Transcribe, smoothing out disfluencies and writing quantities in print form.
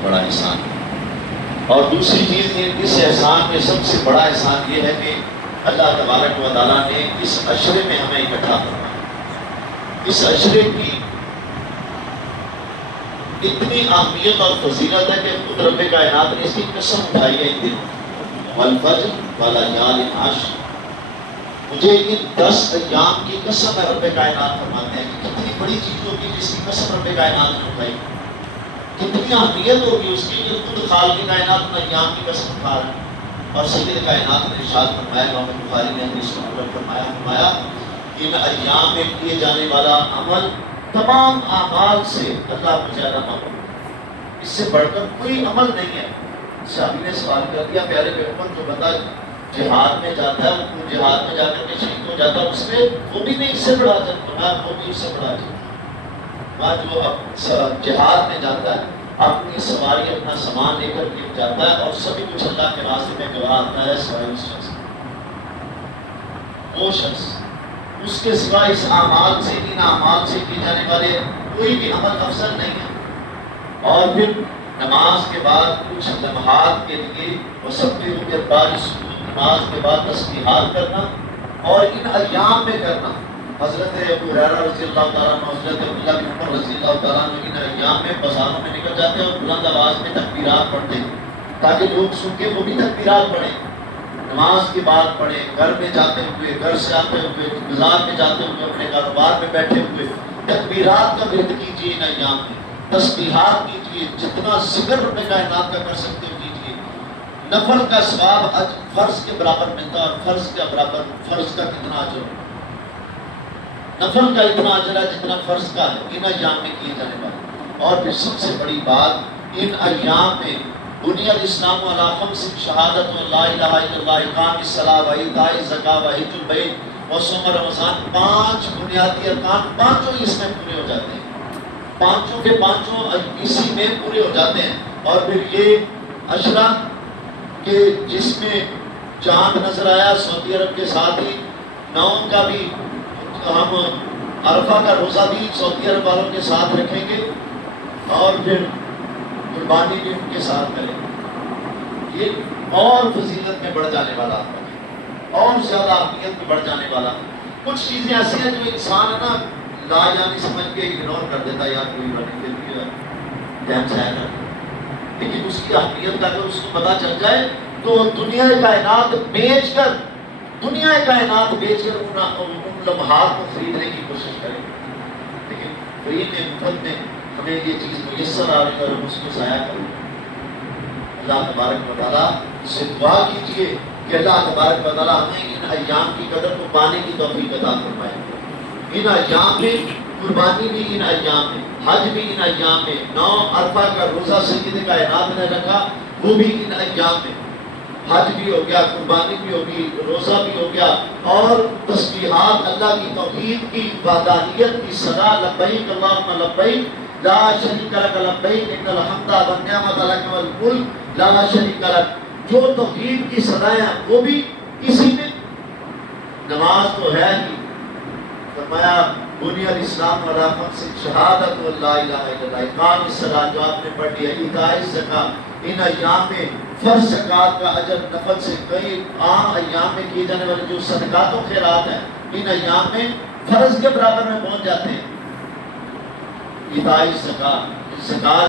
بہت بڑا احسان ہے۔ اور دوسری چیز اس احسان میں سب سے بڑا احسان یہ ہے کہ اللہ تبارک و تعالیٰ نے اس عشرے میں ہمیں اکٹھا کروایا۔ اس عشرے کی اتنی اہمیت اور فضیلت ہے کہ خود رب کائنات نے اس کی قسم اٹھائی ہے ان دنوں، والفجر وليال عشر، مجھے ان 10 ایام کی قسم ہے رب کائنات فرماتے ہیں کہ کتنی بڑی چیز ہوگی جس کی قسم رب کائنات نے اٹھائی، کتنی اہمیت ہوگی اس کی کہ خود خالق کائنات ان ایام کی قسم اٹھا رہا ہے۔ اور سید کائنات نے ارشاد فرمایا، امام بخاری نے حدیث میں فرمایا کہ ان ایام میں کیے جانے والا عمل تمام اعمال سے اللہ کو زیادہ معلوم ہے، اس سے بڑھ کر کوئی عمل نہیں ہے۔ صحابی نے سوال کر دیا، پیارے پیغمبر جو بندہ جہاد میں جاتا ہے، وہ جہاد میں جا کر کے شہید ہو جاتا ہے، اس میں وہ بھی نہیں اس سے بڑا فرمایا، وہ بھی اس سے بڑا وہاں جو جہاد میں جاتا ہے اپنی سواری اپنا سامان لے کر کے جاتا ہے اور سبھی کچھ اللہ کے راستے میں گوا آتا ہے سوائے اس شخص، وہ شخص اس کے سوا اس اعمال سے، ان اعمال سے کیے جانے والے کوئی بھی عمل افضل نہیں ہے۔ اور پھر نماز کے بعد کچھ لمحات کے لیے وسبح بارش، نماز کے بعد تسبیحات کرنا اور ان ایام میں کرنا۔ حضرت ابو ہریرہ رضی اللہ تعالیٰ عنہ، حضرت عبداللہ بن عمر رضی اللہ تعالیٰ عنہ ان ایام میں بازاروں میں نکل جاتے ہیں اور بلند آواز میں تکبیرات پڑھتے ہیں تاکہ لوگ سن کے وہ بھی تکبیرات پڑھیں، نماز کے بعد پڑھیں، گھر میں جاتے ہوئے، گھر سے آتے ہوئے، بازار میں جاتے ہوئے، اپنے کاروبار میں بیٹھے ہوئے تکبیرات کا ورد کیجیے ان ایام میں، تسبیحات کیجیے، جتنا ذکر رب کائنات کا کر سکتے ہو کیجیے۔ نفل کا ثواب فرض کے برابر ملتا ہے اور فرض کا برابر، فرض کا کتنا اجر ہے، نفل کا اتنا اجر ہے جتنا فرض کا ہے ان ایام میں کیے جانے والے۔ اور پھر سب سے بڑی بات، ان ایام میں بنی الاسلام علی خمس، شہادت لا الہ الا اللہ، اقام الصلاۃ و ایتاء الزکوٰۃ و حج البیت و صوم رمضان، 5 بنیادی ارکان، پانچوں اس میں پورے ہو جاتے ہیں، پانچوں کے پانچوں اسی میں پورے ہو جاتے ہیں۔ اور پھر یہ عشرہ کہ جس میں چاند نظر آیا سعودی عرب کے ساتھ ہی 9 کا بھی ہم عرفہ کا روزہ بھی سعودی عرب والوں کے ساتھ رکھیں گے اور پھر قربانی بھی ان کے ساتھ کریں گے۔ یہ اور فضیلت میں بڑھ جانے والا ہے، اور زیادہ اہمیت میں بڑھ جانے والا۔ کچھ چیزیں ایسی ہیں جو انسان ہے نا لا جانی سمجھ کے اگنور کر دیتا ہے، یار کوئی بڑی پھر ٹائم سے آئے گا، لیکن اس کی اہمیت اگر اس کو پتہ چل جائے تو دنیا کائنات بیچ کر ان لمحات کو خریدنے کی کوشش کریں، لیکن خریدنے مفت میں ہمیں یہ چیز میسر آ رہی ہے اور ہم اس کو ضائع کریں۔ اللہ تبارک و تعالیٰ سے دعا کیجیے کہ اللہ تبارک و تعالیٰ ہمیں ان ایام کی قدر کو پانے کی توفیق عطا فرمائے۔ ان ایام میں قربانی بھی، ان ایام میں حج بھی، ان ایام میں 9 عرفہ کا روزہ سید کائنات نے رکھا، وہ بھی ان ایام میں، حج بھی ہو گیا، قربانی بھی ہوگی، روزہ بھی ہو گیا، اور تسبیحات، اللہ کی توحید کی وحدانیت کی صدا، لبیک اللہم لبیک لا شریک لک لبیک ان الحمد والنعمت لک والملک لا شریک لک، جو توحید کی صدائیں وہ بھی اسی میں۔ نماز تو ہے ہی، فرمایا بنی الاسلام علی خمس، شہادت لا الہ الا اللہ، اقام الصلاۃ جو آپ نے پڑھ لیا، ایتاء الزکوٰۃ، ان ایام میں فرض زکوٰۃ کا اجر نفل سے کئی عام ایام میں کیے جانے والے جو صدقات و خیرات ہیں ان ایام میں فرض کے برابر میں پہنچ جاتے ہیں۔ ایتاء الزکوٰۃ، زکوٰۃ